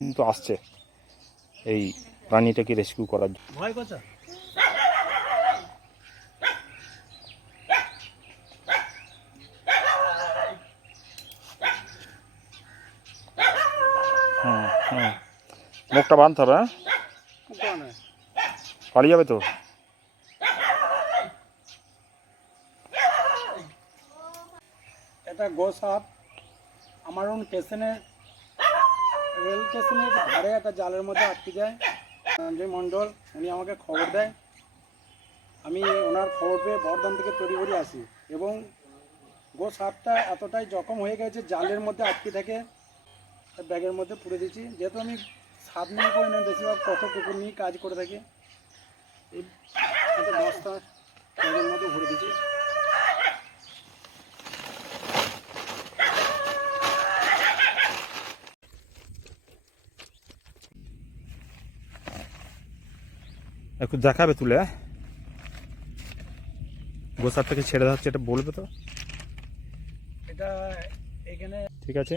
কিন্তু আসছে এই প্রাণীটাকে রেস্কিউ করার জন্য। ভয় করছে। মুখটা বাঁধতে হবে, পালিয়ে যাবে তো। এটা গোসাপ আমার স্টেশনে, রেল স্টেশনের ধারে একটা জালের মধ্যে আটকে যায়। সঞ্জয় মণ্ডল উনি আমাকে খবর দেয়, আমি ওনার খবর পেয়ে বর্ধমান থেকে তড়িঘড়ি আসি এবং গোসাপটা এতটাই জখম হয়ে গেছে জালের মধ্যে আটকে থাকে, ব্যাগের মধ্যে পুরে দিচ্ছি। যেহেতু আমি সাপ নিয়ে করে নেই, বেশিরভাগ কত কুকুর নিয়ে কাজ করে থাকি, এই একটা বস্তা ব্যাগের মধ্যে ভরে দিচ্ছি। একটু দেখাবে তুলে, গোসাপটাকে ছেড়ে দেওয়া হচ্ছে, এটা বলবে তো। এটা এখানে ঠিক আছে।